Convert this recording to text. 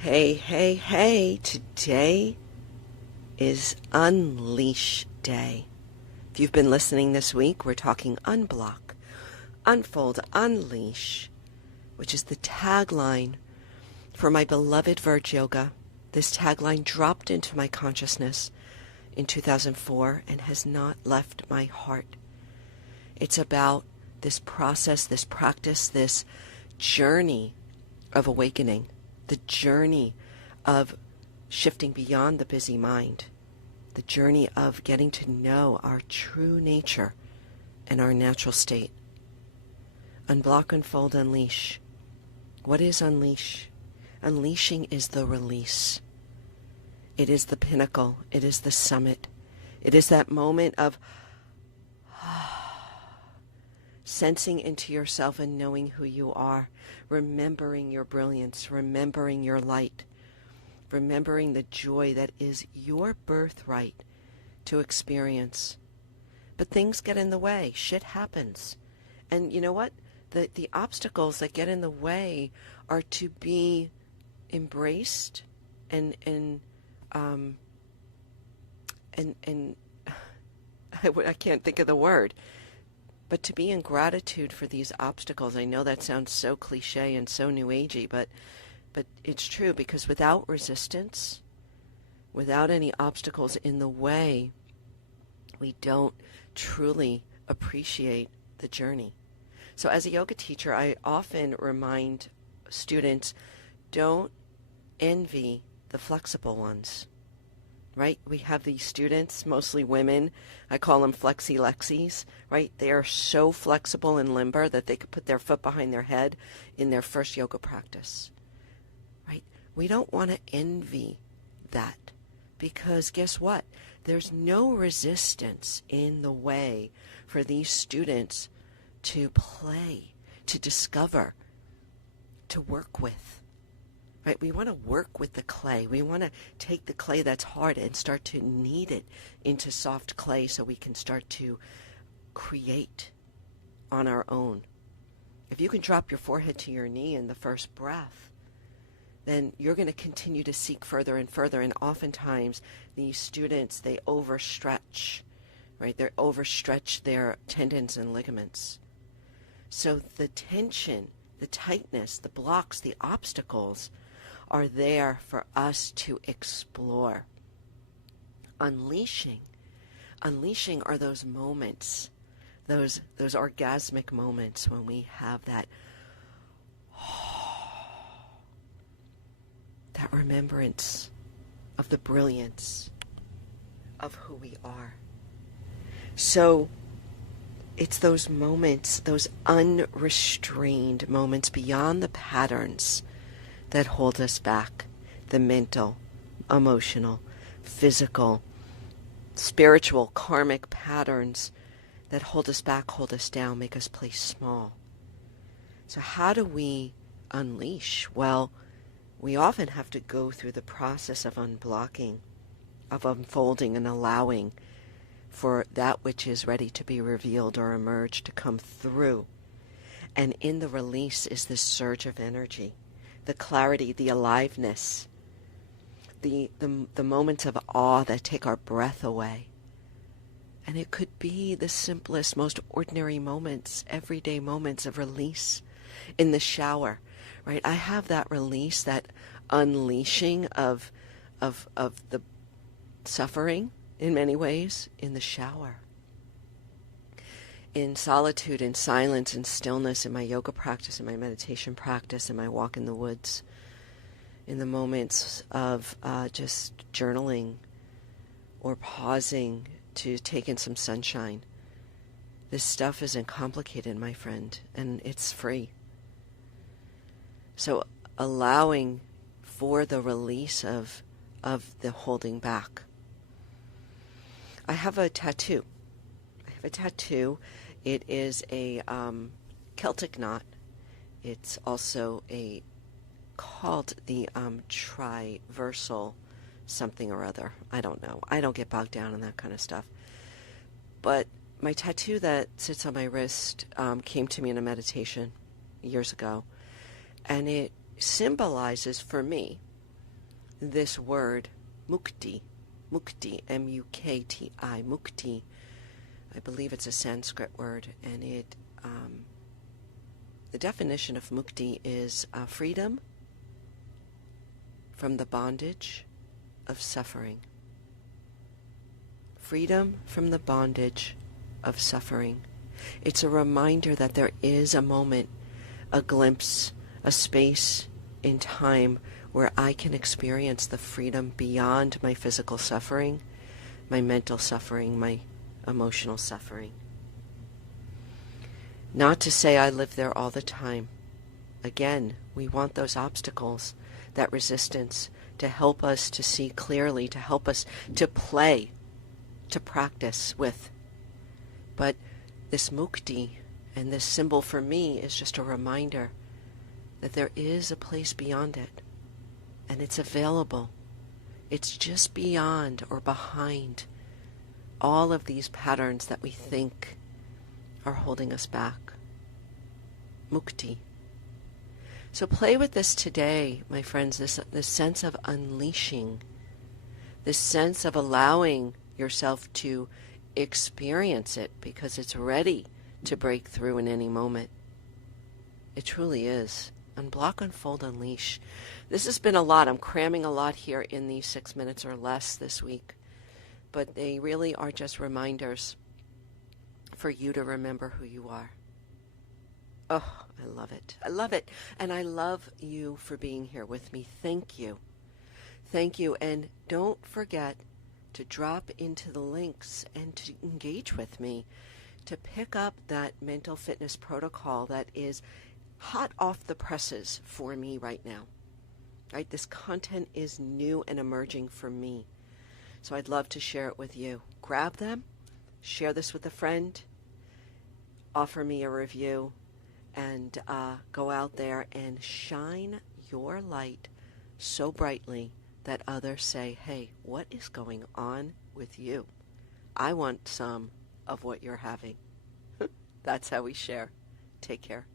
Hey, hey, hey, today is Unleash Day. If you've been listening this week, we're talking unblock, unfold, unleash, which is the tagline for my beloved Verge Yoga. This tagline dropped into my consciousness in 2004 and has not left my heart. It's about this process, this practice, this journey of awakening, the journey of shifting beyond the busy mind, the journey of getting to know our true nature and our natural state. Unblock, unfold, unleash. What is unleash? Unleashing is the release. It is the pinnacle. It is the summit. It is that moment of sensing into yourself and knowing who you are, remembering your brilliance, remembering your light, remembering the joy that is your birthright to experience. But things get in the way. Shit happens. And you know what? The obstacles that get in the way are to be embraced and I can't think of the word, but to be in gratitude for these obstacles. I know that sounds so cliche and so new agey, but it's true, because without resistance, without any obstacles in the way, we don't truly appreciate the journey. So as a yoga teacher, I often remind students, don't envy the flexible ones. Right? We have these students, mostly women. I call them flexi lexis, right? They are so flexible and limber that they could put their foot behind their head in their first yoga practice, right? We don't want to envy that, because guess what? There's no resistance in the way for these students to play, to discover, to work with. Right? We want to work with the clay. We want to take the clay that's hard and start to knead it into soft clay so we can start to create on our own. If you can drop your forehead to your knee in the first breath, then you're going to continue to seek further and further. And oftentimes these students, they overstretch, right? They overstretch their tendons and ligaments. So the tension, the tightness, the blocks, the obstacles are there for us to explore. Unleashing are those moments, those orgasmic moments when we have that remembrance of the brilliance of who we are. So it's those moments, those unrestrained moments beyond the patterns that hold us back, the mental, emotional, physical, spiritual, karmic patterns that hold us back, hold us down, make us play small. So how do we unleash? Well, we often have to go through the process of unblocking, of unfolding and allowing for that which is ready to be revealed or emerge to come through. And in the release is this surge of energy, the clarity, the aliveness, the moments of awe that take our breath away. And it could be the simplest, most ordinary moments, everyday moments of release in the shower, right? I have that release, that unleashing of the suffering in many ways in the shower. In solitude, in silence, in stillness, in my yoga practice, in my meditation practice, in my walk in the woods, in the moments of just journaling or pausing to take in some sunshine. This stuff isn't complicated, my friend, and it's free. So allowing for the release of the holding back. I have a tattoo. It is a Celtic knot. It's also called the triversal something or other. I don't know. I don't get bogged down in that kind of stuff. But my tattoo that sits on my wrist came to me in a meditation years ago. And it symbolizes for me this word, mukti, M-U-K-T-I, mukti, I believe it's a Sanskrit word, and the definition of mukti is freedom from the bondage of suffering. Freedom from the bondage of suffering. It's a reminder that there is a moment, a glimpse, a space in time where I can experience the freedom beyond my physical suffering, my mental suffering, my emotional suffering. Not to say I live there all the time. Again, we want those obstacles, that resistance, to help us to see clearly, to help us to play, to practice with. But this mukti and this symbol for me is just a reminder that there is a place beyond it, and it's available. It's just beyond or behind all of these patterns that we think are holding us back. Mukti. So play with this today, my friends, this sense of unleashing, this sense of allowing yourself to experience it because it's ready to break through in any moment. It truly is. Unblock, unfold, unleash. This has been a lot. I'm cramming a lot here in these 6 minutes or less this week. But they really are just reminders for you to remember who you are. Oh, I love it. I love it. And I love you for being here with me. Thank you. Thank you. And don't forget to drop into the links and to engage with me, to pick up that mental fitness protocol that is hot off the presses for me right now. Right? This content is new and emerging for me. So I'd love to share it with you. Grab them, share this with a friend, offer me a review, and go out there and shine your light so brightly that others say, hey, what is going on with you? I want some of what you're having. That's how we share. Take care.